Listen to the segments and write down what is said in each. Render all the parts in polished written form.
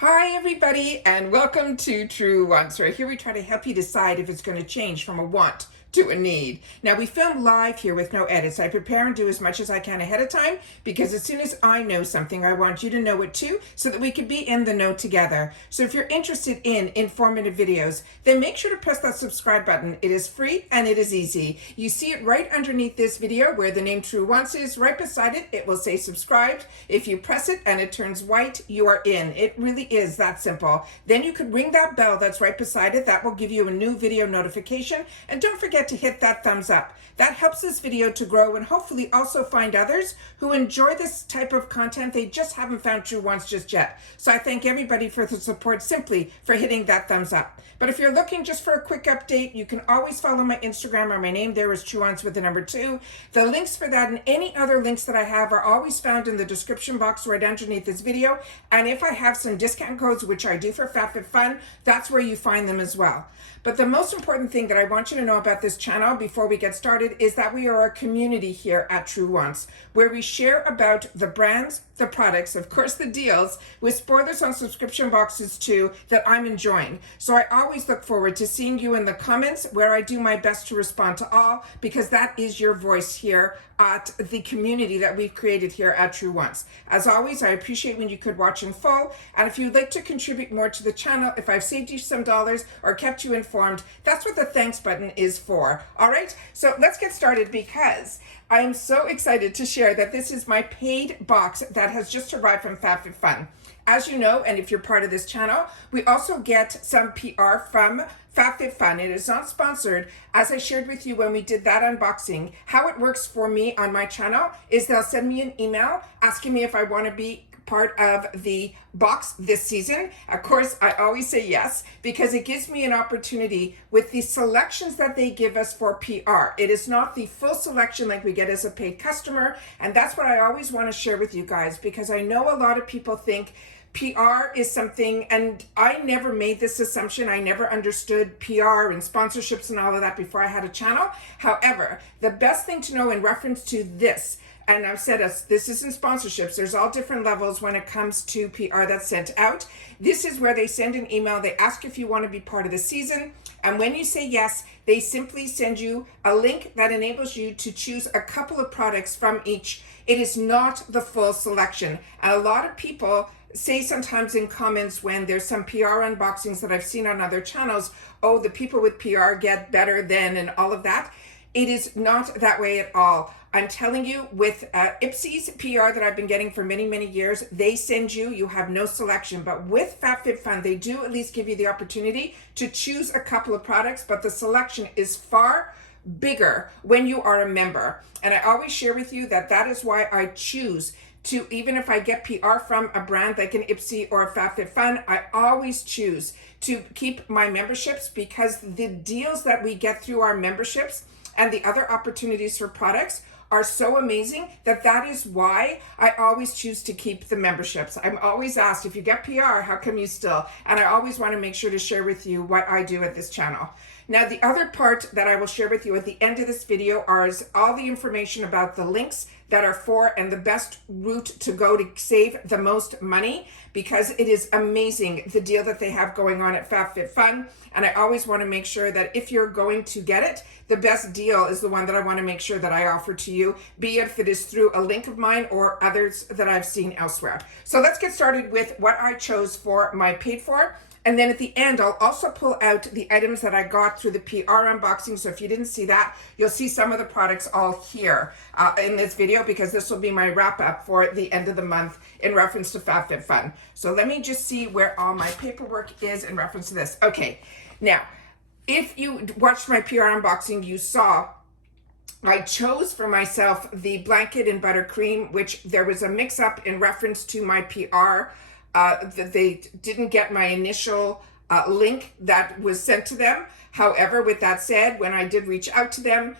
Hi everybody, and welcome to Truewants, where here we try to help you decide if it's going to change from a want to a need. Now we film live here with no edits. I prepare and do as much as I can ahead of time because as soon as I know something, I want you to know it too, so that we can be in the know together. So if you're interested in informative videos, then make sure to press that subscribe button. It is free and it is easy. You see it right underneath this video where the name Truewants is. Right beside it, it will say subscribed. If you press it and it turns white, you are in. It really is that simple. Then you could ring that bell that's right beside it. That will give you a new video notification. And don't forget to hit that thumbs up. That helps this video to grow and hopefully also find others who enjoy this type of content. They just haven't found Truewants just yet. So I thank everybody for the support simply for hitting that thumbs up. But if you're looking just for a quick update, you can always follow my Instagram, or my name there is Truewants with the number 2. The links for that and any other links that I have are always found in the description box right underneath this video. And if I have some discount codes, which I do for FABFITFUN, that's where you find them as well. But the most important thing that I want you to know about this channel before we get started is that we are a community here at Truewants, where we share about the brands, the products, of course the deals, with spoilers on subscription boxes too, that I'm enjoying. So I always look forward to seeing you in the comments, where I do my best to respond to all, because that is your voice here at the community that we've created here at Truewants. As always, I appreciate when you could watch in full, and if you'd like to contribute more to the channel, if I've saved you some dollars or kept you informed, that's what the thanks button is for. All right, so let's get started, because I am so excited to share that this is my paid box that has just arrived from FABFITFUN. As you know, and if you're part of this channel, we also get some PR from FABFITFUN. It is not sponsored. As I shared with you when we did that unboxing, how it works for me on my channel is they'll send me an email asking me if I want to be part of the box this season. Of course, I always say yes, because it gives me an opportunity with the selections that they give us for PR. It is not the full selection like we get as a paid customer, and that's what I always want to share with you guys, because I know a lot of people think PR is something, and I never made this assumption. I never understood PR and sponsorships and all of that before I had a channel. However, the best thing to know in reference to this, and I've said this isn't sponsorships, there's all different levels when it comes to PR that's sent out. This is where they send an email, they ask if you want to be part of the season, and when you say yes, they simply send you a link that enables you to choose a couple of products from each. It is not the full selection. And a lot of people say sometimes in comments when there's some PR unboxings that I've seen on other channels, oh, the people with PR get better than, and all of that. It is not that way at all. I'm telling you, with Ipsy's PR that I've been getting for many, many years, they send you, you have no selection. But with FABFITFUN, they do at least give you the opportunity to choose a couple of products, but the selection is far bigger when you are a member. And I always share with you that that is why I choose to, even if I get PR from a brand like an Ipsy or a FABFITFUN, I always choose to keep my memberships, because the deals that we get through our memberships and the other opportunities for products are so amazing that that is why I always choose to keep the memberships. I'm always asked, if you get PR, how come you still? And I always want to make sure to share with you what I do at this channel. Now, the other part that I will share with you at the end of this video is all the information about the links that are for and the best route to go to save the most money, because it is amazing the deal that they have going on at FABFITFUN. And I always want to make sure that if you're going to get it, the best deal is the one that I want to make sure that I offer to you, be it if it is through a link of mine or others that I've seen elsewhere. So let's get started with what I chose for my paid for. And then at the end, I'll also pull out the items that I got through the PR unboxing. So if you didn't see that, you'll see some of the products all here in this video, because this will be my wrap up for the end of the month in reference to FABFITFUN. So let me just see where all my paperwork is in reference to this. Okay, now, if you watched my PR unboxing, you saw I chose for myself the blanket and buttercream, which there was a mix up in reference to my PR. That they didn't get my initial link that was sent to them. However, with that said, when I did reach out to them,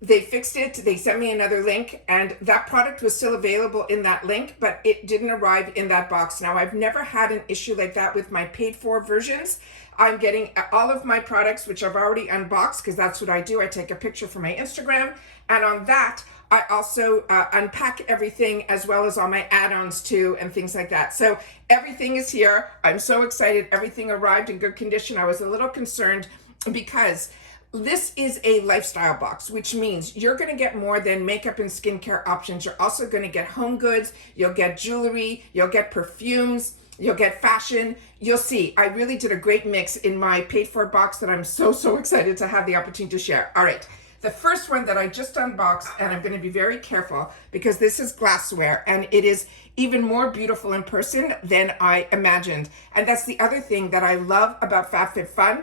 they fixed it. They sent me another link, and that product was still available in that link, but it didn't arrive in that box. Now, I've never had an issue like that with my paid for versions. I'm getting all of my products, which I've already unboxed, because that's what I do. I take a picture for my Instagram, and on that, I also unpack everything, as well as all my add-ons too and things like that. So everything is here. I'm so excited. Everything arrived in good condition. I was a little concerned because this is a lifestyle box, which means you're going to get more than makeup and skincare options. You're also going to get home goods. You'll get jewelry. You'll get perfumes. You'll get fashion. You'll see. I really did a great mix in my paid for box that I'm so excited to have the opportunity to share. All right. The first one that I just unboxed, and I'm going to be very careful because this is glassware and it is even more beautiful in person than I imagined. And that's the other thing that I love about FABFITFUN.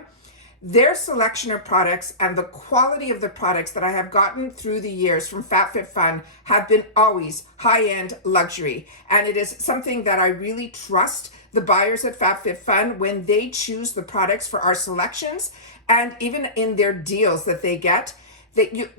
Their selection of products and the quality of the products that I have gotten through the years from FABFITFUN have been always high-end luxury. And it is something that I really trust the buyers at FABFITFUN when they choose the products for our selections, and even in their deals that they get.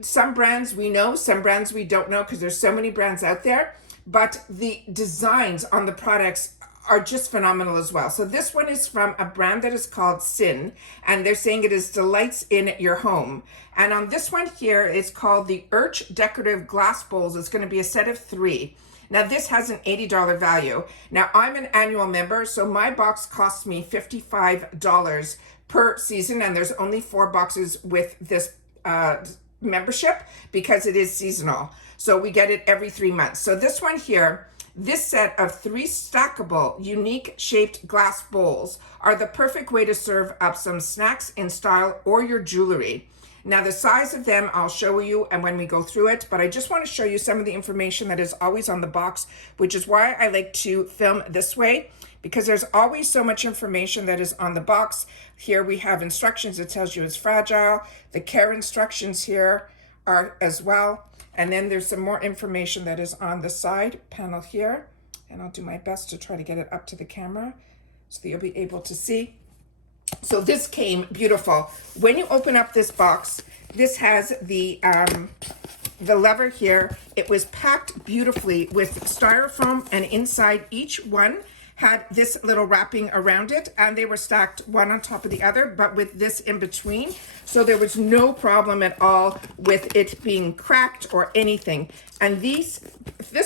Some brands we know, some brands we don't know, because there's so many brands out there, but the designs on the products are just phenomenal as well. So this one is from a brand that is called Sin, and they're saying it is delights in your home. And on this one here, it's called the Urch Decorative Glass Bowls. It's going to be a set of 3. Now this has an $80 value. Now I'm an annual member, so my box costs me $55 per season, and there's only 4 boxes with this membership because it is seasonal. So we get it every 3 months. So this one here, this set of 3 stackable, unique shaped glass bowls are the perfect way to serve up some snacks in style or your jewelry. Now the size of them I'll show you and when we go through it, but I just want to show you some of the information that is always on the box, which is why I like to film this way, because there's always so much information that is on the box. Here we have instructions. It tells you it's fragile. The care instructions here are as well. And then there's some more information that is on the side panel here. And I'll do my best to try to get it up to the camera so that you'll be able to see. So this came beautiful. When you open up this box, this has the lever here. It was packed beautifully with styrofoam, and inside each one had this little wrapping around it, and they were stacked one on top of the other, but with this in between. So there was no problem at all with it being cracked or anything. And this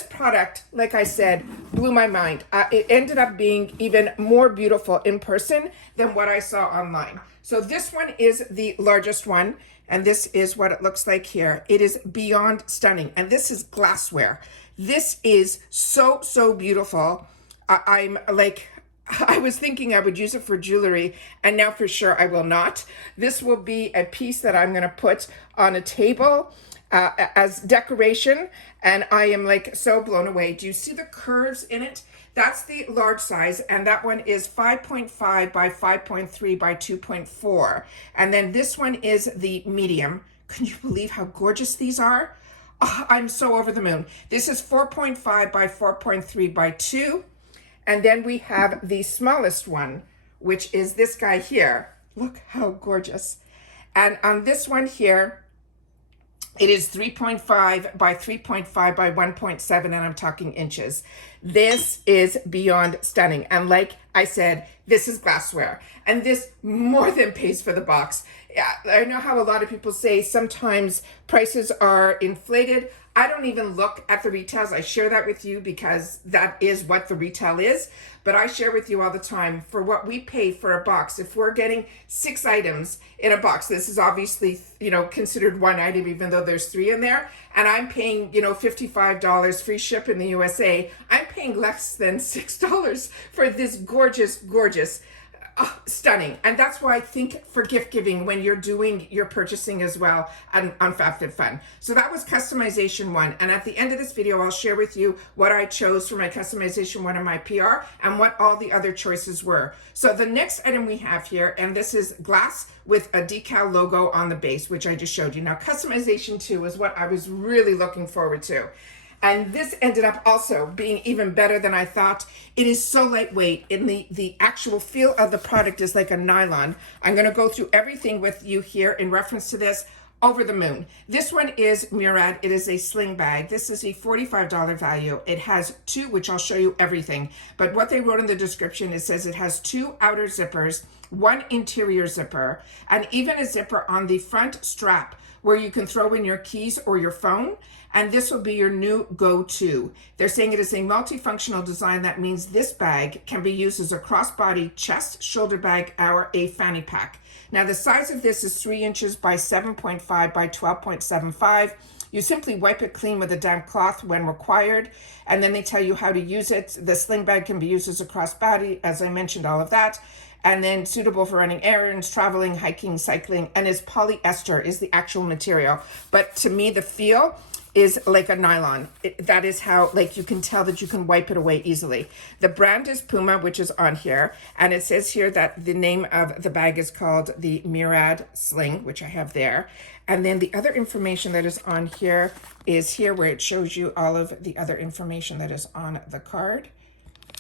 product, like I said, blew my mind. It ended up being even more beautiful in person than what I saw online. So this one is the largest one, and this is what it looks like here. It is beyond stunning, and this is glassware. This is so beautiful. I'm like, I was thinking I would use it for jewelry, and now for sure I will not. This will be a piece that I'm going to put on a table as decoration, and I am like so blown away. Do you see the curves in it? That's the large size, and that one is 5.5 by 5.3 by 2.4. And then this one is the medium. Can you believe how gorgeous these are? Oh, I'm so over the moon. This is 4.5 by 4.3 by 2. And then we have the smallest one, which is this guy here. Look how gorgeous. And on this one here, it is 3.5 by 3.5 by 1.7, and I'm talking inches. This is beyond stunning. And like I said, this is glassware, and this more than pays for the box. I know how a lot of people say sometimes prices are inflated. I don't even look at the retails. I share that with you because that is what the retail is. But I share with you all the time for what we pay for a box. If we're getting 6 items in a box, this is obviously, considered 1 item, even though there's 3 in there. And I'm paying, $55 free ship in the USA. I'm paying less than $6 for this gorgeous stunning. And that's why I think for gift giving when you're doing your purchasing as well on FABFITFUN. So that was customization 1. And at the end of this video, I'll share with you what I chose for my customization 1 in my PR and what all the other choices were. So the next item we have here, and this is glass with a decal logo on the base, which I just showed you. Now customization 2 is what I was really looking forward to. And this ended up also being even better than I thought. It is so lightweight, and the actual feel of the product is like a nylon. I'm gonna go through everything with you here in reference to this. Over the moon. This one is Murad. It is a sling bag. This is a $45 value. It has 2, which I'll show you everything. But what they wrote in the description, it says it has 2 outer zippers, one interior zipper, and even a zipper on the front strap where you can throw in your keys or your phone, and this will be your new go-to. They're saying it is a multifunctional design. That means this bag can be used as a crossbody chest, shoulder bag, or a fanny pack. Now the size of this is 3 inches by 7.5 by 12.75. You simply wipe it clean with a damp cloth when required, and then they tell you how to use it. The sling bag can be used as a crossbody, as I mentioned, all of that. And then suitable for running errands, traveling, hiking, cycling, and is polyester is the actual material. But to me, the feel is like a nylon. That is how, like, you can tell that you can wipe it away easily. The brand is Puma, which is on here. And it says here that the name of the bag is called the Murad Sling, which I have there. And then the other information that is on here is here where it shows you all of the other information that is on the card.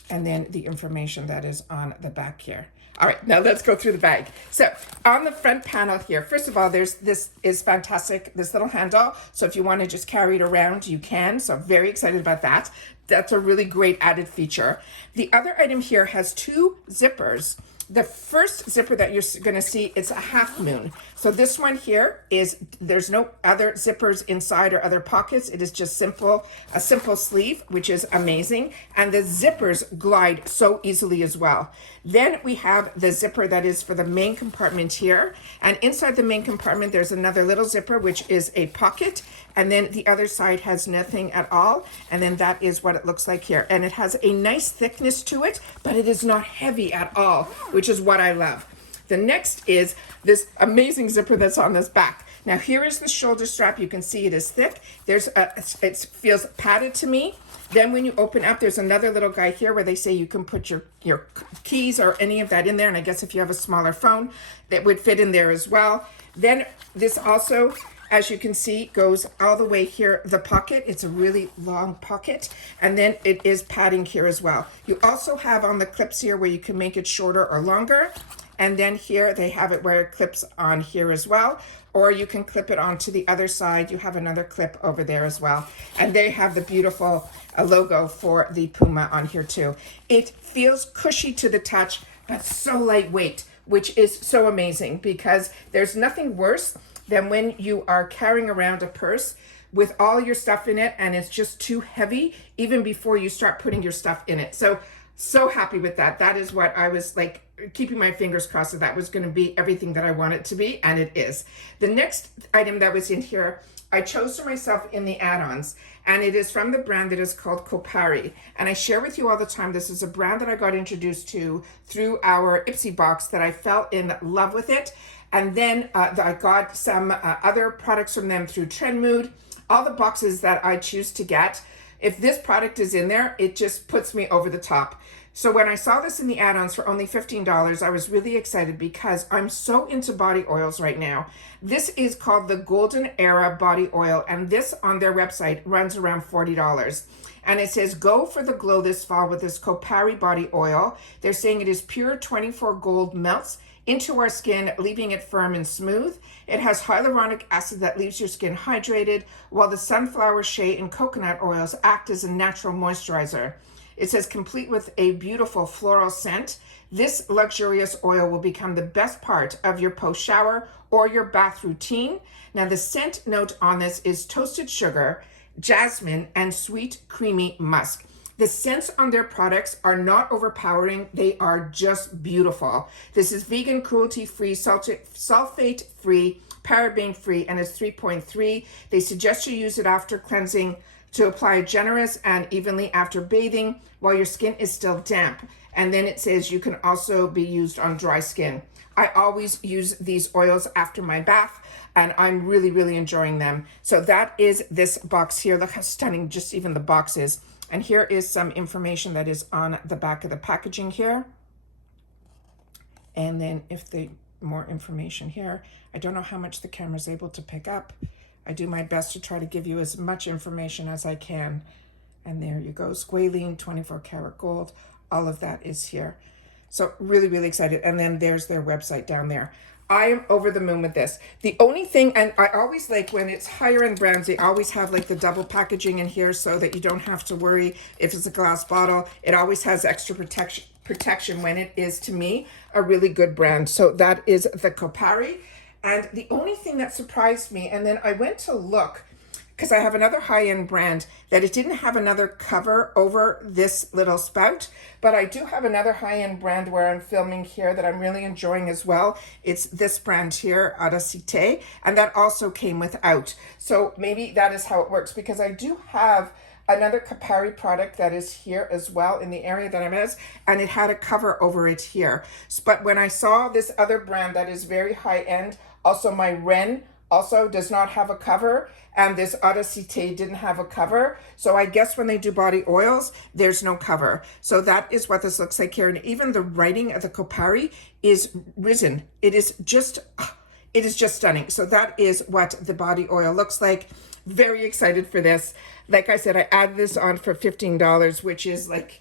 And then the information that is on the back here. All right, now let's go through the bag. So on the front panel here, first of all, this is fantastic, this little handle. So if you want to just carry it around, you can. So I'm very excited about that. That's a really great added feature. The other item here has 2 zippers. The first zipper that you're going to see is a half moon. So this one here is, there's no other zippers inside or other pockets. It is just a simple sleeve, which is amazing. And the zippers glide so easily as well. Then we have the zipper that is for the main compartment here. And inside the main compartment, there's another little zipper, which is a pocket. And then the other side has nothing at all. And then that is what it looks like here. And it has a nice thickness to it, but it is not heavy at all, which is what I love. The next is this amazing zipper that's on this back. Now here is the shoulder strap. You can see it is thick. It feels padded to me. Then when you open up, there's another little guy here where they say you can put your keys or any of that in there. And I guess if you have a smaller phone, that would fit in there as well. Then this also, as you can see, goes all the way here, the pocket. It's a really long pocket. And then it is padding here as well. You also have on the clips here where you can make it shorter or longer. And then here they have it where it clips on here as well. Or you can clip it onto the other side. You have another clip over there as well. And they have the beautiful logo for the Puma on here too. It feels cushy to the touch, but so lightweight, which is so amazing because there's nothing worse than when you are carrying around a purse with all your stuff in it and it's just too heavy even before you start putting your stuff in it. So happy with that. That is what I was like keeping my fingers crossed that was going to be everything that I want it to be, and it is. The next item that was in here, I chose for myself in the add-ons, and it is from the brand that is called Communtiy. And I share with you all the time, this is a brand that I got introduced to through our Ipsy box that I fell in love with it. And then I got some other products from them through Trendmood, all the boxes that I choose to get. If this product is in there, it just puts me over the top. So when I saw this in the add-ons for only $15, I was really excited because I'm so into body oils right now. This is called the Golden Era Body Oil, and this on their website runs around $40. And it says, go for the glow this fall with this Communtiy body oil. They're saying it is pure 24 gold melts into our skin, leaving it firm and smooth. It has hyaluronic acid that leaves your skin hydrated, while the sunflower, shea, and coconut oils act as a natural moisturizer. It says, complete with a beautiful floral scent. This luxurious oil will become the best part of your post-shower or your bath routine. Now, the scent note on this is toasted sugar, jasmine, and sweet, creamy musk. The scents on their products are not overpowering. They are just beautiful. This is vegan, cruelty-free, sulfate-free, paraben-free, and it's 3.3. They suggest you use it after cleansing to apply generous and evenly after bathing while your skin is still damp. And then it says you can also be used on dry skin. I always use these oils after my bath, and I'm really, really enjoying them. So that is this box here. Look how stunning just even the box is. And here is some information that is on the back of the packaging here. And then if the more information here, I don't know how much the camera is able to pick up. I do my best to try to give you as much information as I can. And there you go, squalene, 24 karat gold, all of that is here. So really, really excited. And then there's their website down there. I am over the moon with this. The only thing, and I always like when it's higher end brands, they always have like the double packaging in here so that you don't have to worry if it's a glass bottle. It always has extra protection when it is, to me, a really good brand. So that is the Communtiy. And the only thing that surprised me, and then I went to look, because I have another high-end brand, that it didn't have another cover over this little spout, but I do have another high-end brand where I'm filming here that I'm really enjoying as well. It's this brand here, AUTHORIZED, and that also came without. So maybe that is how it works, because I do have another Communtiy product that is here as well in the area that I'm in, and it had a cover over it here. But when I saw this other brand that is very high-end, also my Ren also does not have a cover, and this AUTHORIZED didn't have a cover. So I guess when they do body oils, there's no cover. So that is what this looks like here. And even the writing of the Communtiy is risen. It is just stunning. So that is what the body oil looks like. Very excited for this. Like I said, I added this on for $15, which is like,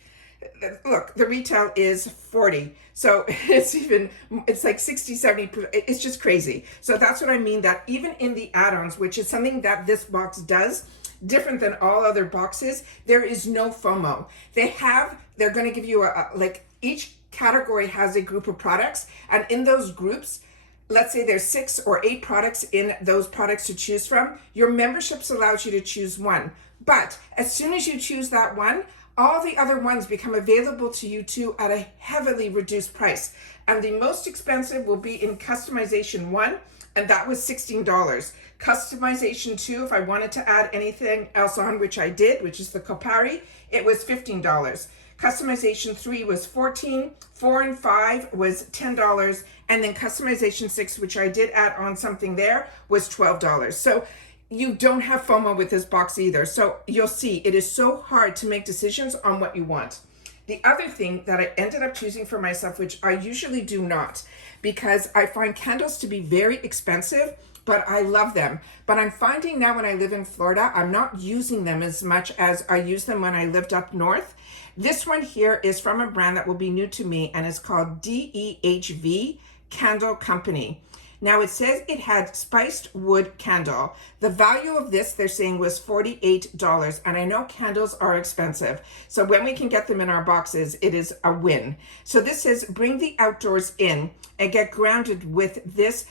look, the retail is 40. So it's like 60, 70%. It's just crazy. So that's what I mean, that even in the add-ons, which is something that this box does, different than all other boxes, there is no FOMO. They're going to give you like each category has a group of products. And in those groups, let's say there's 6 or 8 products in those products to choose from. Your memberships allows you to choose one. But as soon as you choose that one, all the other ones become available to you too at a heavily reduced price. And the most expensive will be in customization 1, and that was $16. Customization 2, if I wanted to add anything else on, which I did, which is the Communtiy, it was $15. Customization 3 was $14, 4 and 5 was $10, and then customization 6, which I did add on something there, was $12. So you don't have FOMO with this box either. So you'll see it is so hard to make decisions on what you want. The other thing that I ended up choosing for myself, which I usually do not, because I find candles to be very expensive, but I love them. But I'm finding now when I live in Florida, I'm not using them as much as I used them when I lived up north. This one here is from a brand that will be new to me, and it's called DEHV Candle Company. Now it says it had spiced wood candle. The value of this, they're saying, was $48. And I know candles are expensive. So when we can get them in our boxes, it is a win. So this says, bring the outdoors in and get grounded with this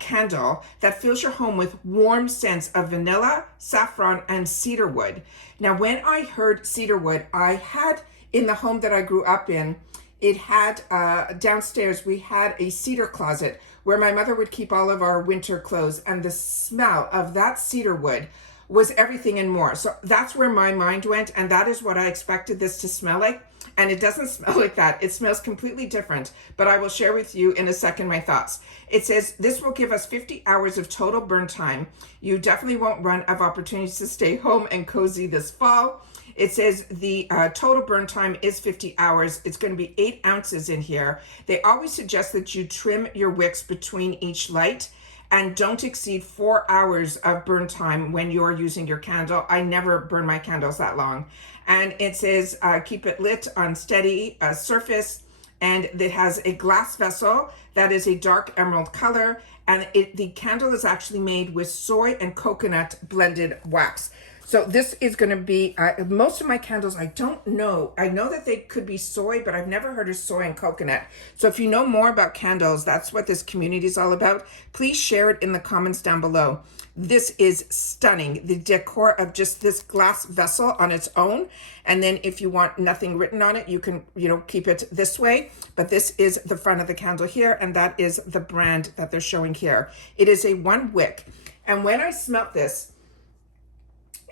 candle that fills your home with warm scents of vanilla, saffron, and cedarwood. Now, when I heard cedarwood, I had in the home that I grew up in, it had downstairs, we had a cedar closet where my mother would keep all of our winter clothes, and the smell of that cedar wood was everything and more. So that's where my mind went, and that is what I expected this to smell like. And it doesn't smell like that. It smells completely different, but I will share with you in a second my thoughts. It says this will give us 50 hours of total burn time. You definitely won't run out of opportunities to stay home and cozy this fall. It says the total burn time is 50 hours. It's going to be 8 ounces in here. They always suggest that you trim your wicks between each light and don't exceed 4 hours of burn time when you're using your candle. I never burn my candles that long. And it says keep it lit on steady surface, and it has a glass vessel that is a dark emerald color, and the candle is actually made with soy and coconut blended wax. So this is going to be, most of my candles, I don't know. I know that they could be soy, but I've never heard of soy and coconut. So if you know more about candles, that's what this community is all about. Please share it in the comments down below. This is stunning. The decor of just this glass vessel on its own. And then if you want nothing written on it, you can, keep it this way. But this is the front of the candle here, and that is the brand that they're showing here. It is a 1 wick. And when I smelt this,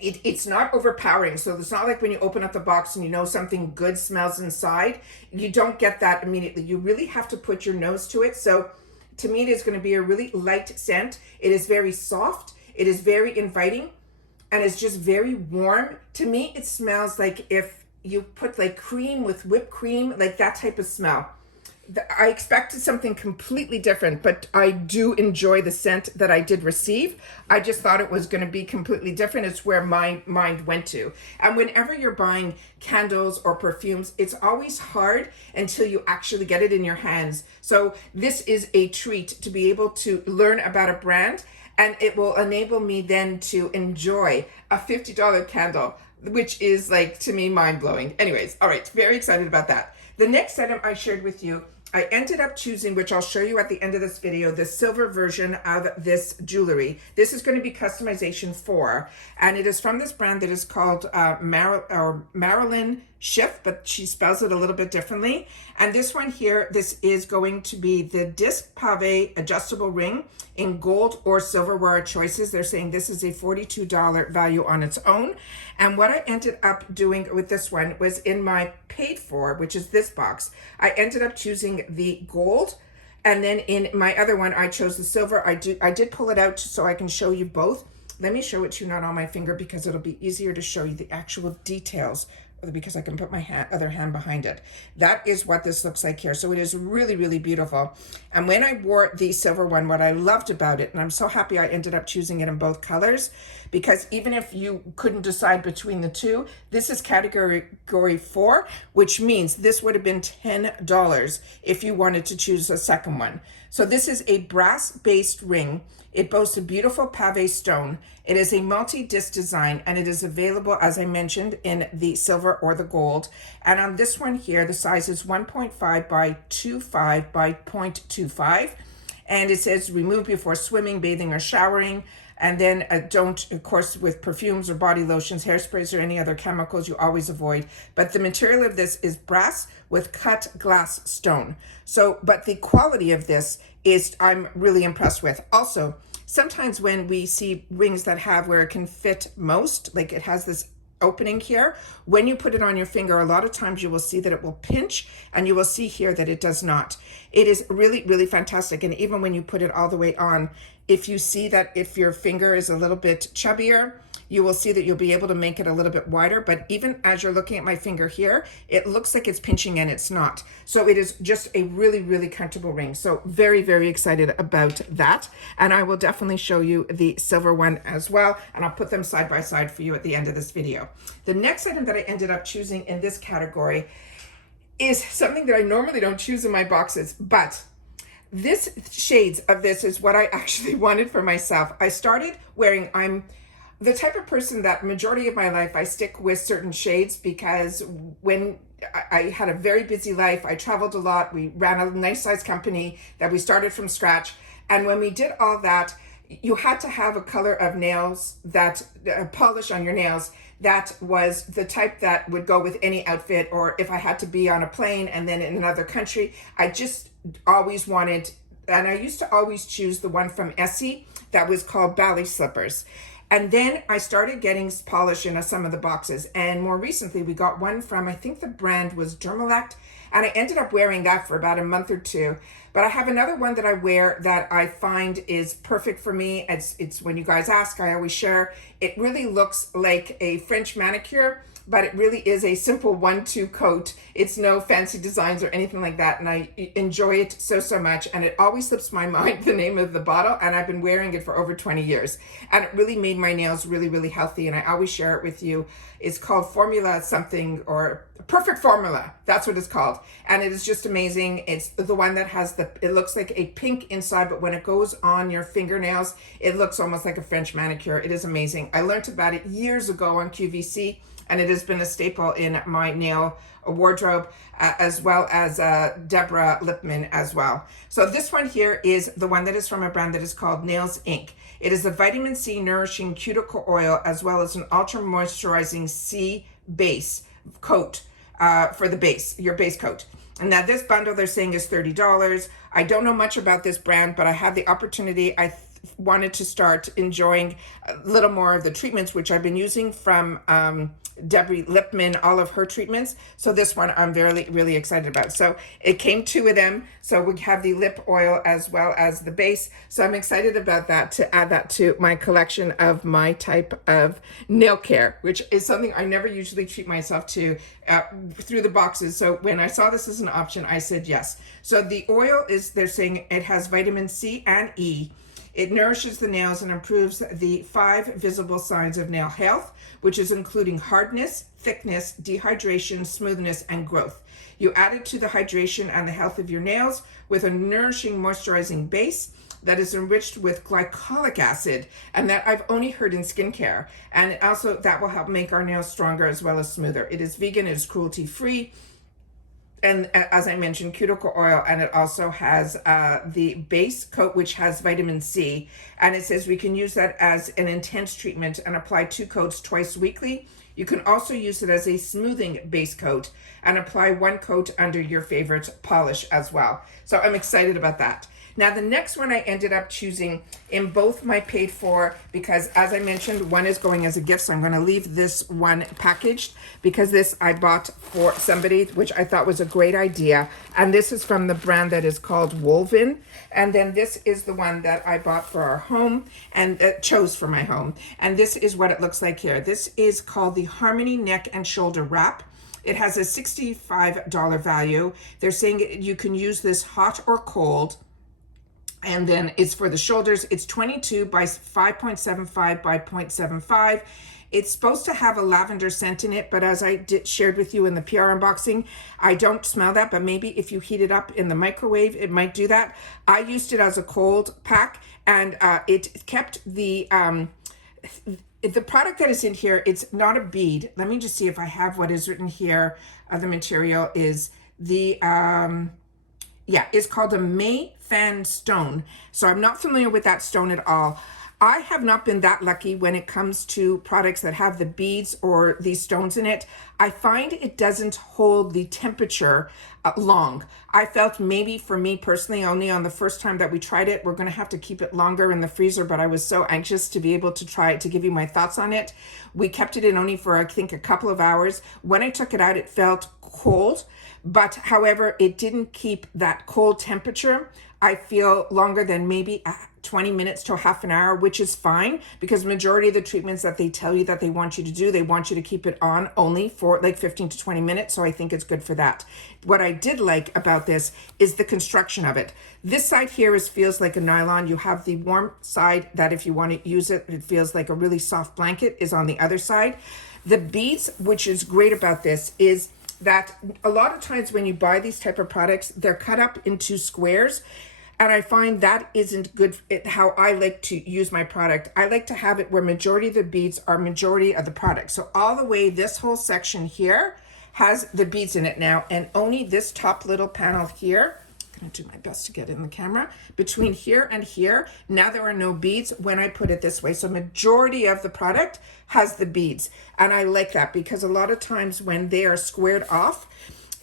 it's not overpowering. So it's not like when you open up the box and you know something good smells inside. You don't get that immediately. You really have to put your nose to it. So to me, it is going to be a really light scent. It is very soft. It is very inviting, and it's just very warm. To me, it smells like if you put like cream with whipped cream, like that type of smell. I expected something completely different, but I do enjoy the scent that I did receive. I just thought it was going to be completely different. It's where my mind went to. And whenever you're buying candles or perfumes, it's always hard until you actually get it in your hands. So this is a treat to be able to learn about a brand, and it will enable me then to enjoy a $50 candle. which is like, to me, mind-blowing. Anyways, all right, very excited about that. The next item I shared with you, I ended up choosing, which I'll show you at the end of this video, the silver version of this jewelry. This is going to be customization 4, and it is from this brand that is called Marilyn Schiff, but she spells it a little bit differently. And this one here, this is going to be the disc pave adjustable ring in gold or silverware choices. They're saying this is a $42 value on its own. And what I ended up doing with this one was in my paid for, which is this box, I ended up choosing the gold. And then in my other one, I chose the silver. I did pull it out so I can show you both. Let me show it to you, not on my finger, because it'll be easier to show you the actual details, because I can put my other hand behind it. That is what this looks like here. So it is really, really beautiful. And when I wore the silver one, what I loved about it, and I'm so happy I ended up choosing it in both colors, because even if you couldn't decide between the two, this is category 4, which means this would have been $10 if you wanted to choose a second one. So this is a brass-based ring. It boasts a beautiful pave stone. It is a multi-disc design, and it is available, as I mentioned, in the silver or the gold. And on this one here, the size is 1.5 by 2.5 by 0.25. And it says remove before swimming, bathing, or showering. And then don't, of course, with perfumes or body lotions, hairsprays, or any other chemicals, you always avoid. But the material of this is brass with cut glass stone. So, but the quality of this is, I'm really impressed with. Also, sometimes when we see rings that have where it can fit most, like it has this opening here, when you put it on your finger, a lot of times you will see that it will pinch, and you will see here that it does not. It is really, really fantastic. And even when you put it all the way on, if you see that if your finger is a little bit chubbier, you will see that you'll be able to make it a little bit wider. But even as you're looking at my finger here, it looks like it's pinching, and it's not. So it is just a really, really comfortable ring. So very, very excited about that. And I will definitely show you the silver one as well. And I'll put them side by side for you at the end of this video. The next item that I ended up choosing in this category is something that I normally don't choose in my boxes, but this shades of this is what I actually wanted for myself. I started wearing, I'm the type of person that majority of my life, I stick with certain shades, because when I had a very busy life, I traveled a lot. We ran a nice size company that we started from scratch. And when we did all that, you had to have a color of nails, that polish on your nails, that was the type that would go with any outfit. Or if I had to be on a plane and then in another country, I just always wanted, and I used to always choose the one from Essie that was called ballet slippers. And then I started getting polish in some of the boxes. And more recently, we got one from, I think the brand was Dermalect. And I ended up wearing that for about a month or two. But I have another one that I wear that I find is perfect for me. It's when you guys ask, I always share. It really looks like a French manicure, but it really is a simple 1-2 coat. It's no fancy designs or anything like that. And I enjoy it so, so much. And it always slips my mind the name of the bottle. And I've been wearing it for over 20 years. And it really made my nails really, really healthy. And I always share it with you. It's called Formula something, or Perfect Formula. That's what it's called. And it is just amazing. It's the one that has it looks like a pink inside, but when it goes on your fingernails, it looks almost like a French manicure. It is amazing. I learned about it years ago on QVC. And it has been a staple in my nail wardrobe, as well as Deborah Lipman as well. So this one here is the one that is from a brand that is called Nails Inc. It is a vitamin C nourishing cuticle oil, as well as an ultra moisturizing C base coat for the base, your base coat. And now this bundle they're saying is $30. I don't know much about this brand, but I had the opportunity. I wanted to start enjoying a little more of the treatments, which I've been using from Debbie Lipman, all of her treatments. So this one I'm really excited about. So it came 2 of them. So we have the lip oil as well as the base. So I'm excited about that, to add that to my collection of my type of nail care, which is something I never usually treat myself to through the boxes. So when I saw this as an option, I said yes. So the oil is, they're saying it has vitamin C and E. It nourishes the nails and improves the 5 visible signs of nail health, which is including hardness, thickness, dehydration, smoothness, and growth. You add it to the hydration and the health of your nails with a nourishing moisturizing base. that is enriched with glycolic acid, and that I've only heard in skincare. And also that will help make our nails stronger as well as smoother. It is vegan, it is cruelty free, and as I mentioned, cuticle oil, and it also has the base coat, which has vitamin C, and it says we can use that as an intense treatment and apply 2 coats twice weekly. You can also use it as a smoothing base coat and apply 1 coat under your favorite polish as well. So I'm excited about that. Now the next one I ended up choosing in both my paid for, because as I mentioned, one is going as a gift, so I'm going to leave this one packaged, because this I bought for somebody, which I thought was a great idea. And this is from the brand that is called Woven. And then this is the one that I bought for our home and chose for my home. And this is what it looks like here. This is called the Harmony Neck and Shoulder Wrap. It has a $65 value. They're saying you can use this hot or cold. And then it's for the shoulders. It's 22 by 5.75 by 0.75. It's supposed to have a lavender scent in it, but as I shared with you in the PR unboxing, I don't smell that, but maybe if you heat it up in the microwave, it might do that. I used it as a cold pack, and it kept the product that is in here. It's not a bead. Let me just see if I have what is written here. The material is the, it's called a May Fan stone. So I'm not familiar with that stone at all. I have not been that lucky when it comes to products that have the beads or these stones in it. I find it doesn't hold the temperature long. I felt maybe for me personally, only on the first time that we tried it, we're going to have to keep it longer in the freezer, but I was so anxious to be able to try it, to give you my thoughts on it. We kept it in only for, I think, a couple of hours. When I took it out, it felt cold, but however, it didn't keep that cold temperature. I feel longer than maybe 20 minutes to half an hour, which is fine, because majority of the treatments that they tell you that they want you to do, they want you to keep it on only for like 15 to 20 minutes. So I think it's good for that. What I did like about this is the construction of it. This side here feels like a nylon. You have the warm side that if you want to use it, it feels like a really soft blanket, is on the other side. The beads, which is great about this, is that a lot of times when you buy these type of products, they're cut up into squares. And I find that isn't good how I like to use my product. I like to have it where majority of the beads are majority of the product. So all the way, this whole section here has the beads in it now, and only this top little panel here, I'm gonna do my best to get in the camera, between here and here, now there are no beads when I put it this way. So majority of the product has the beads. And I like that, because a lot of times when they are squared off,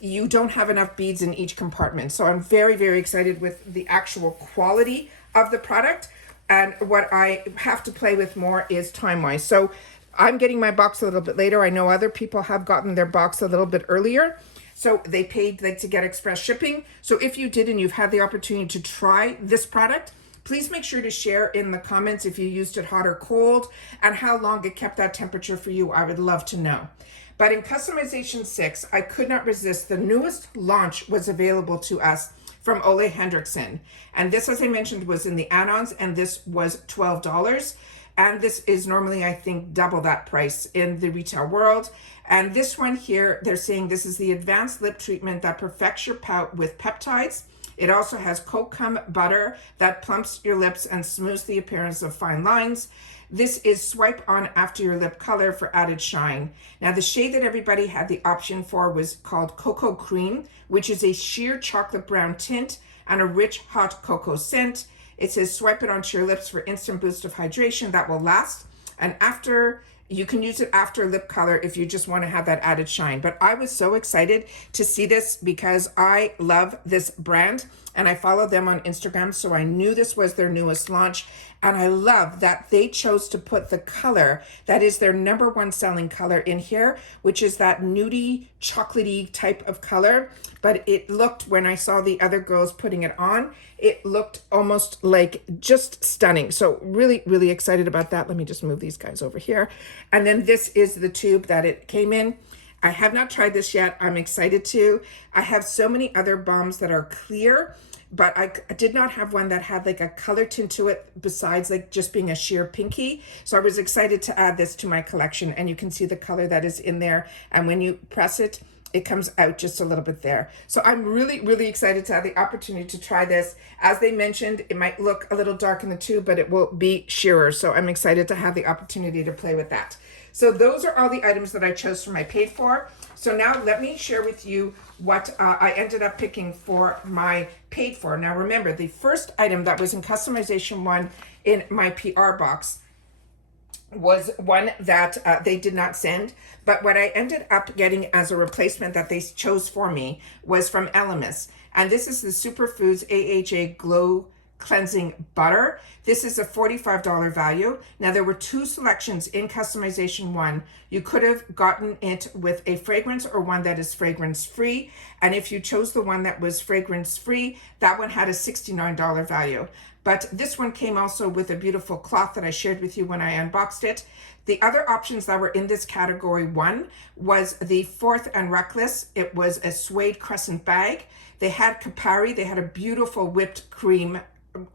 you don't have enough beads in each compartment. So I'm very, very excited with the actual quality of the product. And what I have to play with more is time-wise. So I'm getting my box a little bit later. I know other people have gotten their box a little bit earlier. So they paid like to get express shipping. So if you did and you've had the opportunity to try this product, please make sure to share in the comments if you used it hot or cold and how long it kept that temperature for you. I would love to know. But in Customization 6, I could not resist. The newest launch was available to us from Ole Henriksen. And this, as I mentioned, was in the add-ons, and this was $12. And this is normally, I think, double that price in the retail world. And this one here, they're saying this is the advanced lip treatment that perfects your pout with peptides. It also has kokum butter that plumps your lips and smooths the appearance of fine lines. This is swipe on after your lip color for added shine. Now the shade that everybody had the option for was called Cocoa Cream, which is a sheer chocolate brown tint and a rich hot cocoa scent. It says swipe it onto your lips for instant boost of hydration that will last. And after, you can use it after lip color if you just want to have that added shine. But I was so excited to see this because I love this brand and I follow them on Instagram, so I knew this was their newest launch. And I love that they chose to put the color that is their #1 selling color in here, which is that nudie, chocolatey type of color. But it looked, when I saw the other girls putting it on, it looked almost like just stunning. So really, really excited about that. Let me just move these guys over here. And then this is the tube that it came in. I have not tried this yet. I'm excited to. I have so many other balms that are clear, but I did not have one that had like a color tint to it besides like just being a sheer pinky. So I was excited to add this to my collection, and you can see the color that is in there. And when you press it, it comes out just a little bit there. So I'm really, really excited to have the opportunity to try this. As they mentioned, it might look a little dark in the tube, but it will be sheerer. So I'm excited to have the opportunity to play with that. So those are all the items that I chose for my paid for. So now let me share with you what I ended up picking for my paid for. Now remember, the first item that was in customization 1 in my PR box was one that they did not send, but what I ended up getting as a replacement that they chose for me was from Elemis. And this is the Superfoods AHA Glow Cleansing Butter. This is a $45 value. Now there were 2 selections in customization 1. You could have gotten it with a fragrance or one that is fragrance free. And if you chose the one that was fragrance free, that one had a $69 value. But this one came also with a beautiful cloth that I shared with you when I unboxed it. The other options that were in this category 1 was the Fourth and Reckless. It was a suede crescent bag. They had Capari. They had a beautiful whipped cream.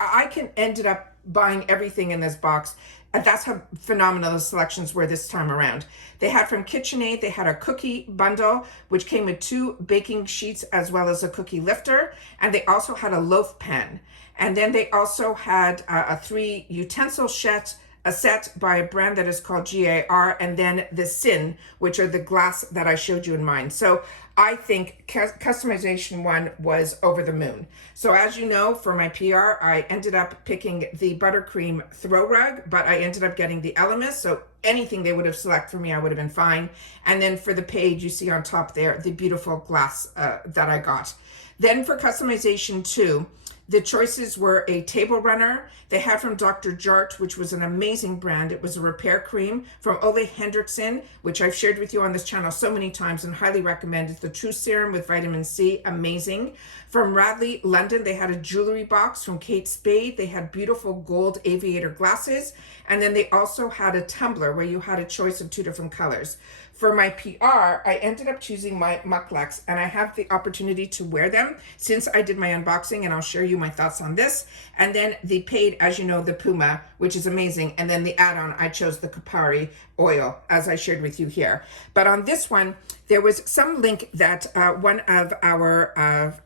I ended up buying everything in this box. And that's how phenomenal the selections were this time around. They had from KitchenAid, they had a cookie bundle, which came with 2 baking sheets as well as a cookie lifter. And they also had a loaf pan. And then they also had a 3 utensil set, a set by a brand that is called GAR, and then the Sin, which are the glass that I showed you in mine. So I think customization 1 was over the moon. So as you know, for my PR, I ended up picking the buttercream throw rug, but I ended up getting the Elemis. So anything they would have selected for me, I would have been fine. And then for the page, you see on top there, the beautiful glass that I got. Then for customization 2, the choices were a table runner. They had from Dr. Jart, which was an amazing brand. It was a repair cream from Ole Hendrickson, which I've shared with you on this channel so many times and highly recommend. It's the True Serum with vitamin C, amazing. From Radley London, they had a jewelry box. From Kate Spade, they had beautiful gold aviator glasses. And then they also had a tumbler where you had a choice of 2 different colors. For my PR, I ended up choosing my Mucklucks, and I have the opportunity to wear them since I did my unboxing, and I'll share you my thoughts on this. And then the paid, as you know, the Puma, which is amazing. And then the add-on, I chose the Capari oil, as I shared with you here. But on this one, there was some link that one of our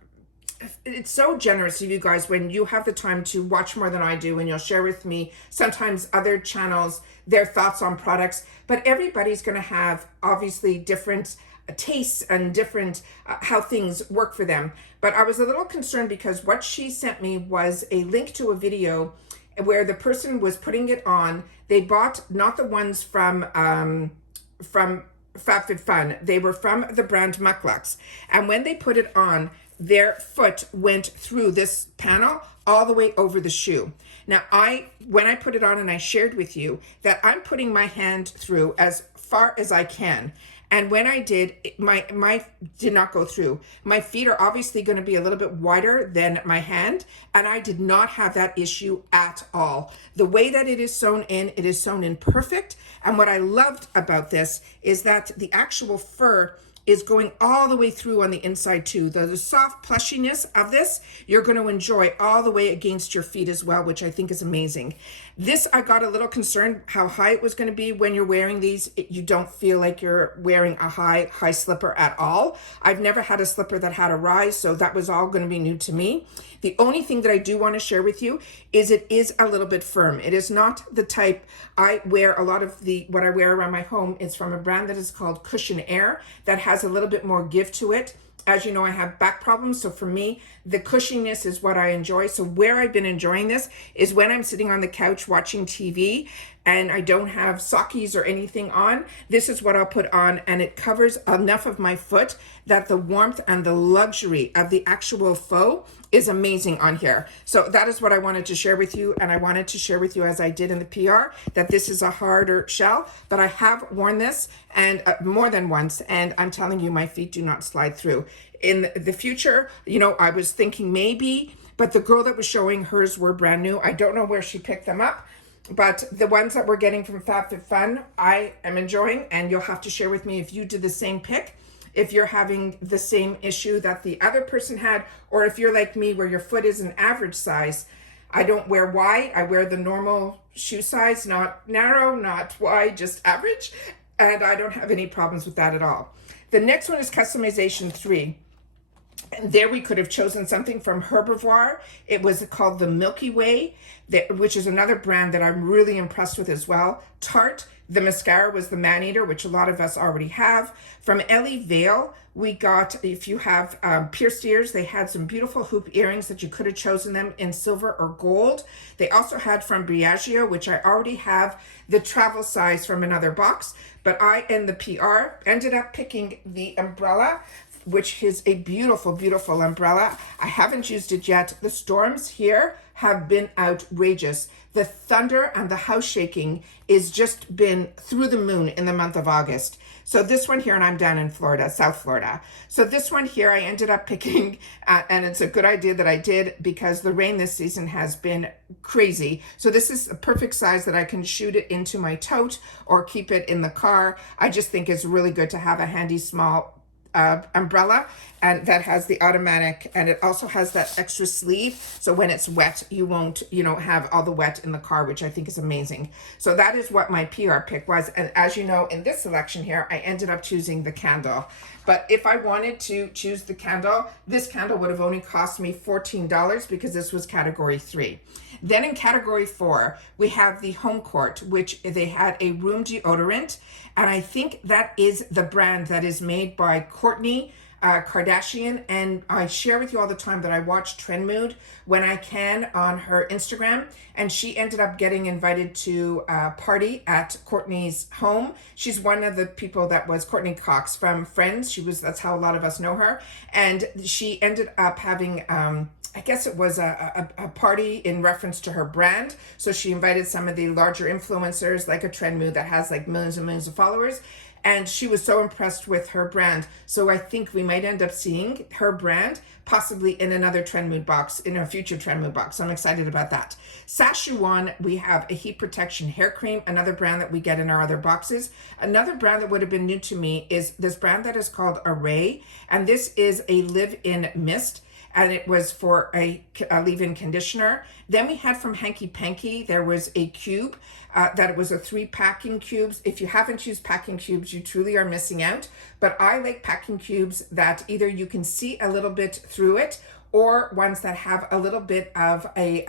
it's so generous of you guys when you have the time to watch more than I do, and you'll share with me sometimes other channels their thoughts on products, but everybody's going to have obviously different tastes and different how things work for them. But I was a little concerned because what she sent me was a link to a video where the person was putting it on. They bought not the ones from FABFITFUN. They were from the brand Mucklucks. And when they put it on, their foot went through this panel all the way over the shoe. Now, when I put it on and I shared with you that I'm putting my hand through as far as I can. And when I did, my did not go through. My feet are obviously going to be a little bit wider than my hand, and I did not have that issue at all. The way that it is sewn in, it is sewn in perfect. And what I loved about this is that the actual fur is going all the way through on the inside too. The soft plushiness of this, you're going to enjoy all the way against your feet as well, which I think is amazing. This, I got a little concerned how high it was going to be when you're wearing these. You don't feel like you're wearing a high slipper at all. I've never had a slipper that had a rise, so that was all going to be new to me. The only thing that I do want to share with you is it is a little bit firm. It is not the type I wear. A lot of what I wear around my home is from a brand that is called Cushion Air that has a little bit more give to it. As you know, I have back problems, so for me, the cushiness is what I enjoy. So where I've been enjoying this is when I'm sitting on the couch watching TV and I don't have sockies or anything on. This is what I'll put on, and it covers enough of my foot that the warmth and the luxury of the actual faux is amazing on here. So that is what I wanted to share with you, and I wanted to share with you, as I did in the PR, that this is a harder shell, but I have worn this and more than once, and I'm telling you, my feet do not slide through. In the future, you know, I was thinking maybe, but the girl that was showing hers were brand new. I don't know where she picked them up, but the ones that we're getting from FABFITFUN, I am enjoying, and you'll have to share with me if you did the same pick, if you're having the same issue that the other person had, or if you're like me where your foot is an average size. I don't wear wide, I wear the normal shoe size, not narrow, not wide, just average, and I don't have any problems with that at all. The next one is customization 3. And there we could have chosen something from Herbivore. It was called the Milky Way, which is another brand that I'm really impressed with as well. Tarte, the mascara was the Man-Eater, which a lot of us already have. From Ellie Vale, we got, if you have pierced ears, they had some beautiful hoop earrings that you could have chosen them in silver or gold. They also had from Briagio, which I already have the travel size from another box, but I, in the PR, ended up picking the umbrella, which is a beautiful, beautiful umbrella. I haven't used it yet. The storms here have been outrageous. The thunder and the house shaking is just been through the moon in the month of August. So this one here, and I'm down in Florida, South Florida. So this one here, I ended up picking, and it's a good idea that I did because the rain this season has been crazy. So this is a perfect size that I can shoot it into my tote or keep it in the car. I just think it's really good to have a handy small umbrella, and that has the automatic, and it also has that extra sleeve, so when it's wet you won't have all the wet in the car, which I think is amazing. So that is what my PR pick was, and as you know, in this selection here I ended up choosing the candle. But if I wanted to choose the candle, this candle would have only cost me $14 because this was category 3. Then in category 4, we have the Home Court, which they had a room deodorant. And I think that is the brand that is made by Kourtney Kardashian. And I share with you all the time that I watch Trend Mood when I can on her Instagram. And she ended up getting invited to a party at Kourtney's home. She's one of the people that was Courtney Cox from Friends. That's how a lot of us know her. And she ended up having, I guess it was a party in reference to her brand. So she invited some of the larger influencers like a Trend Mood that has like millions and millions of followers. And she was so impressed with her brand. So I think we might end up seeing her brand possibly in another Trend Mood box, in a future Trend Mood box. So I'm excited about that. Szechuan, we have a heat protection hair cream, another brand that we get in our other boxes. Another brand that would have been new to me is this brand that is called Array. And this is a live-in mist, and it was for a leave-in conditioner. Then we had from Hanky Panky, there was a cube that it was a 3 packing cubes. If you haven't used packing cubes, you truly are missing out. But I like packing cubes that either you can see a little bit through it, or ones that have a little bit of a,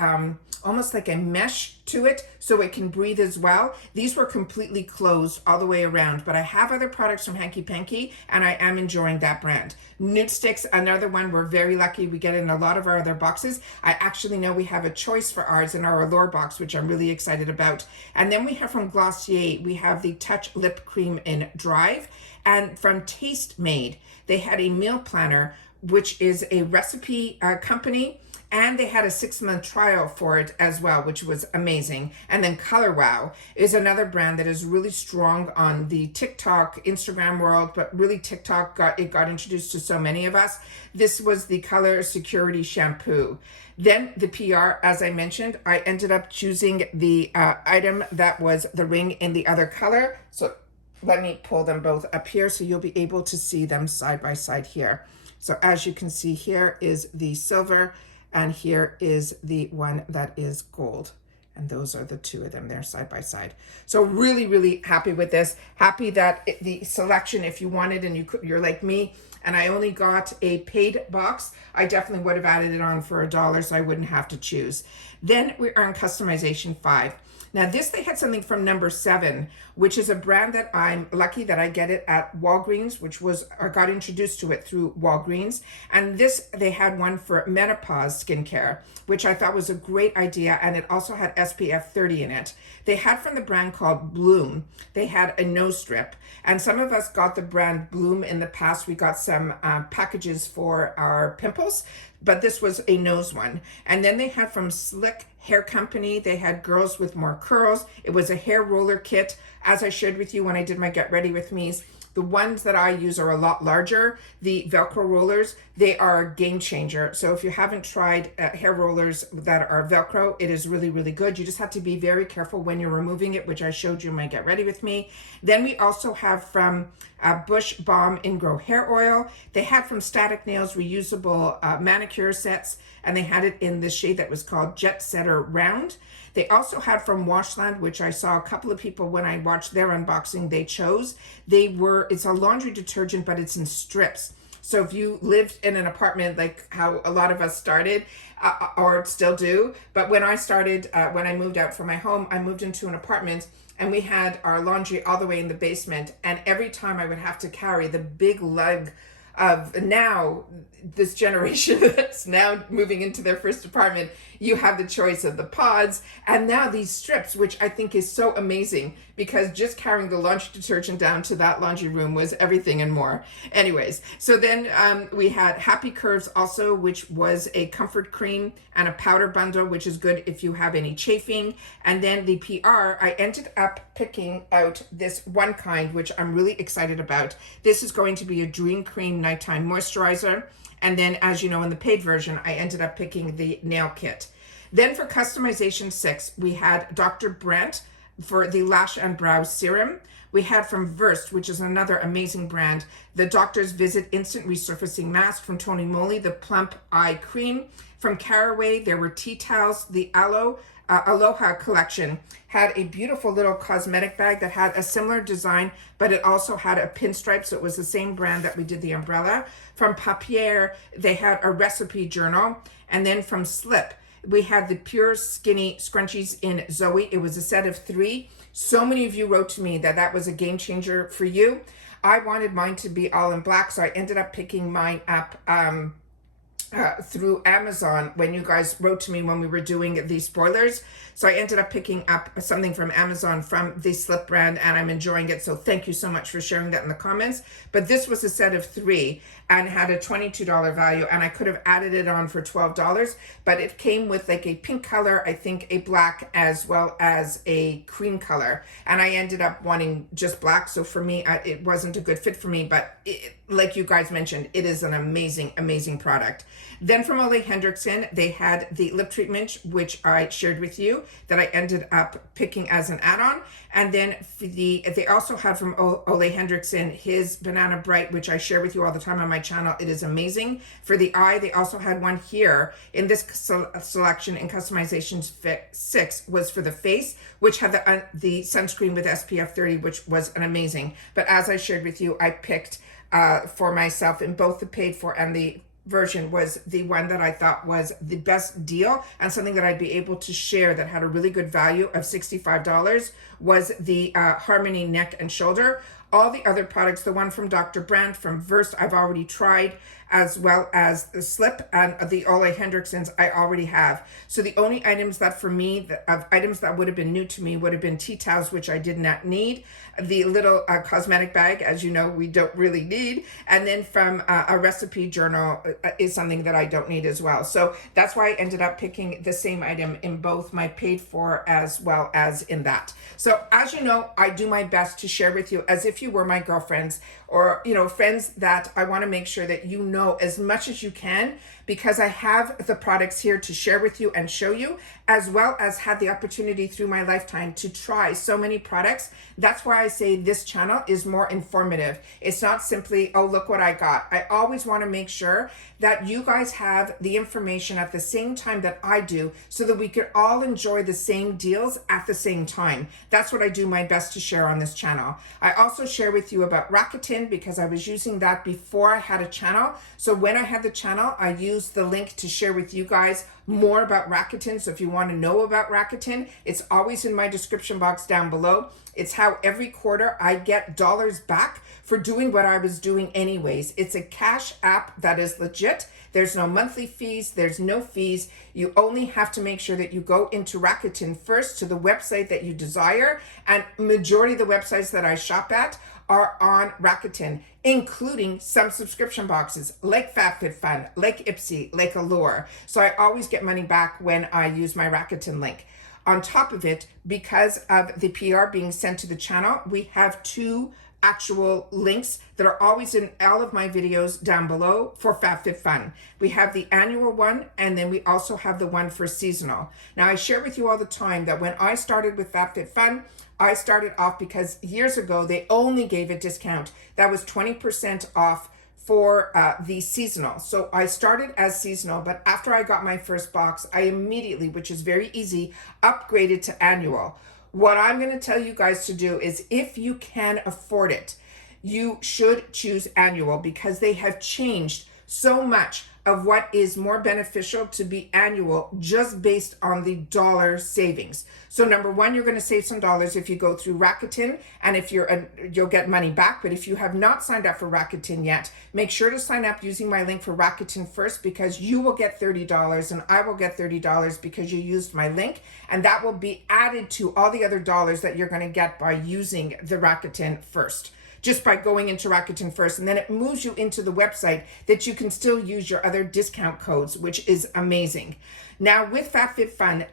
almost like a mesh to it so it can breathe as well. These were completely closed all the way around, but I have other products from Hanky Panky and I am enjoying that brand. Nude Sticks, another one we're very lucky. We get in a lot of our other boxes. I actually know we have a choice for ours in our Allure box, which I'm really excited about. And then we have from Glossier, we have the Touch Lip Cream in Drive. And from Taste Made, they had a meal planner, which is a recipe company, and they had a 6-month trial for it as well, which was amazing. And then Color Wow is another brand that is really strong on the TikTok, Instagram world, but really TikTok got introduced to so many of us. This was the Color Security Shampoo. Then the PR, as I mentioned, I ended up choosing the item that was the ring in the other color. So let me pull them both up here so you'll be able to see them side by side here. So as you can see, here is the silver and here is the one that is gold. And those are the two of them there side by side. So really, really happy with this. Happy that the selection, if you wanted and you're like me, and I only got a paid box, I definitely would have added it on for $1 so I wouldn't have to choose. Then we are in customization 5. Now this, they had something from Number 7, which is a brand that I'm lucky that I get it at Walgreens, which was, I got introduced to it through Walgreens. And this, they had one for menopause skincare, which I thought was a great idea. And it also had SPF 30 in it. They had from the brand called Bloom, they had a nose strip. And some of us got the brand Bloom in the past. We got some packages for our pimples, but this was a nose one. And then they had from Slick Hair Company, they had Girls with More Curls. It was a hair roller kit. As I shared with you when I did my Get Ready With Me's, the ones that I use are a lot larger. The Velcro rollers, They are a game changer. So if you haven't tried hair rollers that are Velcro, it is really, really good. You just have to be very careful when you're removing it, which I showed you in my Get Ready With Me. Then we also have from Bush Balm Ingrow Hair Oil. They had from Static Nails reusable manicure sets, and they had it in the shade that was called Jet Setter Round. They also had from Washland, which I saw a couple of people when I watched their unboxing, they chose. It's a laundry detergent, but it's in strips. So if you lived in an apartment like how a lot of us started, or still do, but when I started, when I moved out from my home, I moved into an apartment and we had our laundry all the way in the basement. And every time I would have to carry the big lug of now this generation that's now moving into their first apartment, you have the choice of the pods and now these strips, which I think is so amazing because just carrying the laundry detergent down to that laundry room was everything and more. Anyways, so then we had Happy Curves also, which was a comfort cream and a powder bundle, which is good if you have any chafing. And then the PR, I ended up picking out this one kind, which I'm really excited about. This is going to be a Dream Cream Nighttime Moisturizer. And then, as you know, in the paid version, I ended up picking the nail kit. Then for customization 6, we had Dr. Brandt for the Lash and Brow Serum. We had from Versed, which is another amazing brand, the Doctor's Visit Instant Resurfacing Mask. From Tony Moly, the Plump Eye Cream. From Caraway, there were tea towels. The Aloha collection had a beautiful little cosmetic bag that had a similar design, but it also had a pinstripe, so it was the same brand that we did the umbrella. From Papier, they had a recipe journal. And then from Slip, we had the Pure Skinny Scrunchies in Zoe. It was a set of 3. So many of you wrote to me that that was a game changer for you. I wanted mine to be all in black, so I ended up picking mine up through Amazon when you guys wrote to me when we were doing the spoilers. So I ended up picking up something from Amazon from the Slip brand, and I'm enjoying it. So thank you so much for sharing that in the comments. But this was a set of 3 and had a $22 value, and I could have added it on for $12, but it came with like a pink color, I think a black, as well as a cream color. And I ended up wanting just black. So for me, it wasn't a good fit for me, but like you guys mentioned, it is an amazing, amazing product. Then from Ole Hendrickson, they had the lip treatment, which I shared with you, that I ended up picking as an add-on. And then they also had from Ole Hendrickson his Banana Bright, which I share with you all the time on my channel. It is amazing. For the eye, they also had one here in this selection in customization 6 was for the face, which had the sunscreen with SPF 30, which was an amazing. But as I shared with you, I picked for myself in both the paid for and the version was the one that I thought was the best deal and something that I'd be able to share that had a really good value of $65 was the Harmony Neck and Shoulder. All the other products, the one from Dr. Brandt, from Versed, I've already tried, as well as the Slip and the Ole Hendrickson's I already have. So the only items that for me, items that would have been new to me would have been tea towels, which I did not need. The little cosmetic bag, as you know, we don't really need. And then from a recipe journal is something that I don't need as well. So that's why I ended up picking the same item in both my paid for as well as in that. So as you know, I do my best to share with you as if you were my girlfriends or, you know, friends that I want to make sure that you know as much as you can, because I have the products here to share with you and show you, as well as had the opportunity through my lifetime to try so many products. That's why I say this channel is more informative. It's not simply, oh, look what I got. I always want to make sure that you guys have the information at the same time that I do so that we could all enjoy the same deals at the same time. That's what I do my best to share on this channel. I also share with you about Rakuten because I was using that before I had a channel. So when I had the channel, I used the link to share with you guys more about Rakuten. So if you want to know about Rakuten, it's always in my description box down below. It's how every quarter I get dollars back for doing what I was doing anyways. It's a cash app that is legit. There's no monthly fees. There's no fees. You only have to make sure that you go into Rakuten first to the website that you desire. And majority of the websites that I shop at are on Rakuten, including some subscription boxes like FABFITFUN, like Ipsy, like Allure. So I always get money back when I use my Rakuten link. On top of it, because of the PR being sent to the channel, we have 2 actual links that are always in all of my videos down below for FABFITFUN. We have the annual one, and then we also have the one for seasonal. Now, I share with you all the time that when I started with FABFITFUN, I started off because years ago they only gave a discount that was 20% off for the seasonal. So I started as seasonal, but after I got my first box, I immediately, which is very easy, upgraded to annual. What I'm going to tell you guys to do is, if you can afford it, you should choose annual, because they have changed so much of what is more beneficial to be annual just based on the dollar savings. So number one, you're going to save some dollars if you go through Rakuten, and if you'll get money back. But if you have not signed up for Rakuten yet, make sure to sign up using my link for Rakuten first, because you will get $30 and I will get $30 because you used my link, and that will be added to all the other dollars that you're going to get by using the Rakuten first, just by going into Rakuten first, and then it moves you into the website that you can still use your other discount codes, which is amazing. Now with FABFITFUN,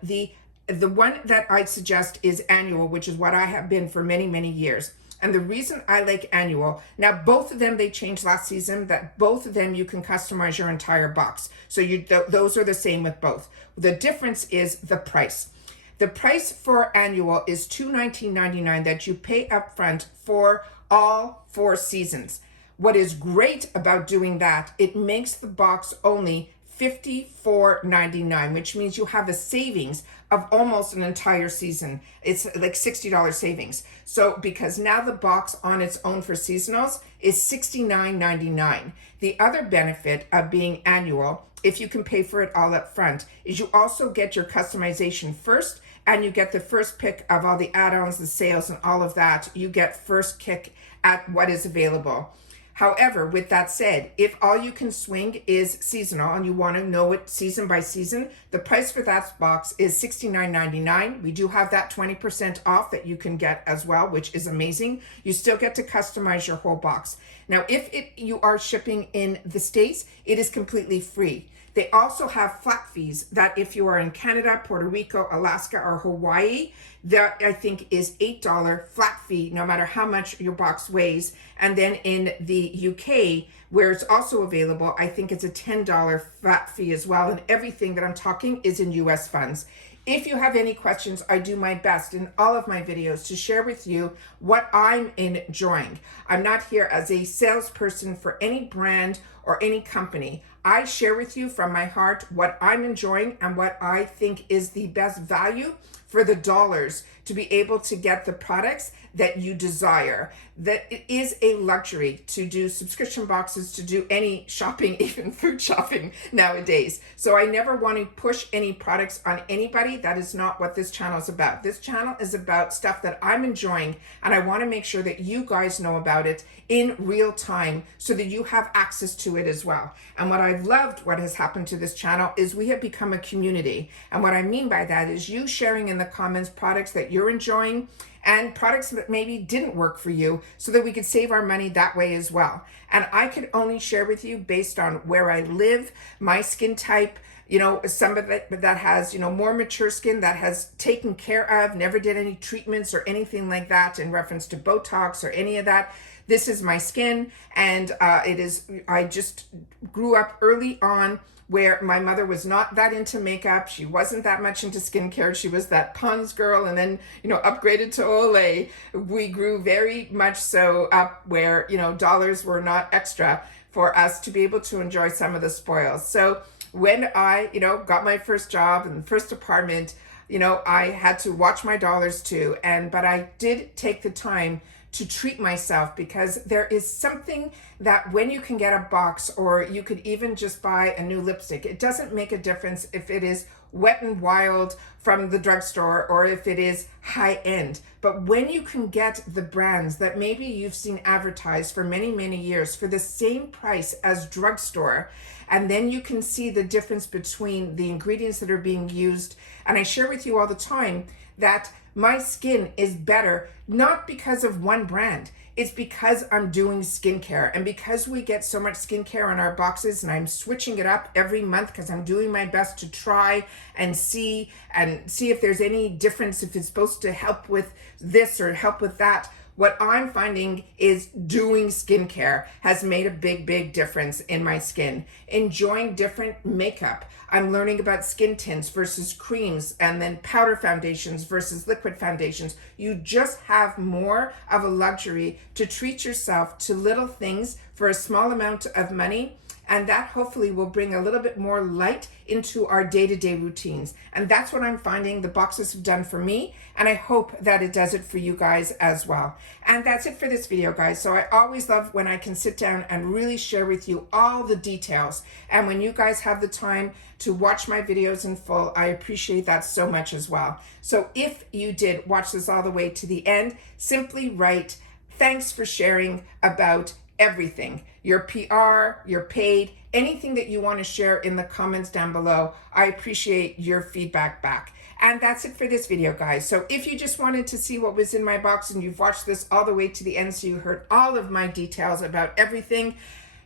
the one that I suggest is annual, which is what I have been for many, many years. And the reason I like annual, now both of them, they changed last season, that both of them you can customize your entire box. So those are the same with both. The difference is the price. The price for annual is $219.99 that you pay upfront for all 4 seasons. What is great about doing that, it makes the box only $54.99, which means you have a savings of almost an entire season. It's like $60 savings. So because now the box on its own for seasonals is $69.99. The other benefit of being annual, if you can pay for it all up front, is you also get your customization first, and you get the first pick of all the add-ons, the sales, and all of that. You get first kick at what is available. However, with that said, if all you can swing is seasonal and you want to know it season by season, the price for that box is $69.99. We do have that 20% off that you can get as well, which is amazing. You still get to customize your whole box. Now, if you are shipping in the States, it is completely free. They also have flat fees that if you are in Canada, Puerto Rico, Alaska, or Hawaii, that I think is $8 flat fee, no matter how much your box weighs. And then in the UK, where it's also available, I think it's a $10 flat fee as well. And everything that I'm talking is in US funds. If you have any questions, I do my best in all of my videos to share with you what I'm enjoying. I'm not here as a salesperson for any brand or any company. I share with you from my heart what I'm enjoying and what I think is the best value for the dollars to be able to get the products that you desire. That it is a luxury to do subscription boxes, to do any shopping, even food shopping nowadays. So I never want to push any products on anybody. That is not what this channel is about. This channel is about stuff that I'm enjoying, and I want to make sure that you guys know about it in real time so that you have access to it as well. And what I've loved, what has happened to this channel, is we have become a community. And what I mean by that is you sharing in the comments products that you're enjoying and products that maybe didn't work for you, so that we could save our money that way as well. And I can only share with you based on where I live, my skin type, you know, somebody that has, you know, more mature skin, that has taken care of, never did any treatments or anything like that in reference to Botox or any of that. This is my skin, and I just grew up early on where my mother was not that into makeup. She wasn't that much into skincare. She was that Pond's girl, and then, you know, upgraded to Olay. We grew very much so up where, you know, dollars were not extra for us to be able to enjoy some of the spoils. So when I, you know, got my first job and first apartment, you know, I had to watch my dollars too. But I did take the time to treat myself, because there is something that when you can get a box, or you could even just buy a new lipstick, it doesn't make a difference if it is Wet n Wild from the drugstore or if it is high end. But when you can get the brands that maybe you've seen advertised for many, many years for the same price as drugstore, and then you can see the difference between the ingredients that are being used. And I share with you all the time that my skin is better, not because of one brand. It's because I'm doing skincare, and because we get so much skincare in our boxes, and I'm switching it up every month because I'm doing my best to try and see if there's any difference, if it's supposed to help with this or help with that. What I'm finding is doing skincare has made a big difference in my skin. Enjoying different makeup. I'm learning about skin tints versus creams, and then powder foundations versus liquid foundations. You just have more of a luxury to treat yourself to little things for a small amount of money. And that hopefully will bring a little bit more light into our day-to-day routines. And that's what I'm finding the boxes have done for me. And I hope that it does it for you guys as well. And that's it for this video, guys. So I always love when I can sit down and really share with you all the details. And when you guys have the time to watch my videos in full, I appreciate that so much as well. So if you did watch this all the way to the end, simply write, "Thanks for sharing about everything." Your PR, your paid, anything that you want to share in the comments down below. I appreciate your feedback back. And that's it for this video, guys. So if you just wanted to see what was in my box and you've watched this all the way to the end, so you heard all of my details about everything,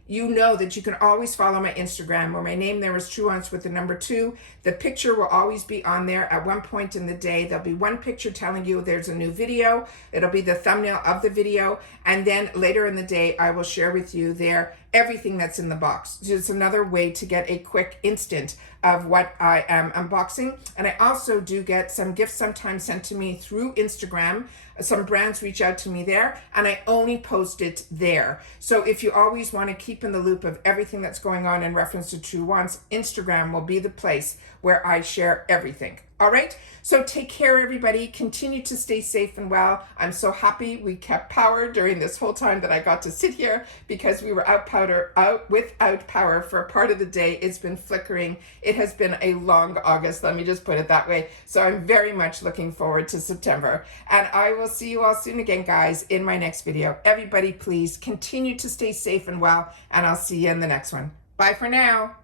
you know that you can always follow my Instagram, where my name there is Truewants with the number 2. The picture will always be on there. At one point in the day, there'll be one picture telling you there's a new video. It'll be the thumbnail of the video. And then later in the day, I will share with you there everything that's in the box. Just another way to get a quick instant of what I am unboxing. And I also do get some gifts sometimes sent to me through Instagram. Some brands reach out to me there, and I only post it there. So if you always want to keep in the loop of everything that's going on in reference to Truewants, Instagram will be the place where I share everything. All right, so take care, everybody. Continue to stay safe and well. I'm so happy we kept power during this whole time that I got to sit here, because we were without power for a part of the day. It's been flickering. It has been a long August, let me just put it that way. So I'm very much looking forward to September. And I will see you all soon again, guys, in my next video. Everybody, please continue to stay safe and well, and I'll see you in the next one. Bye for now.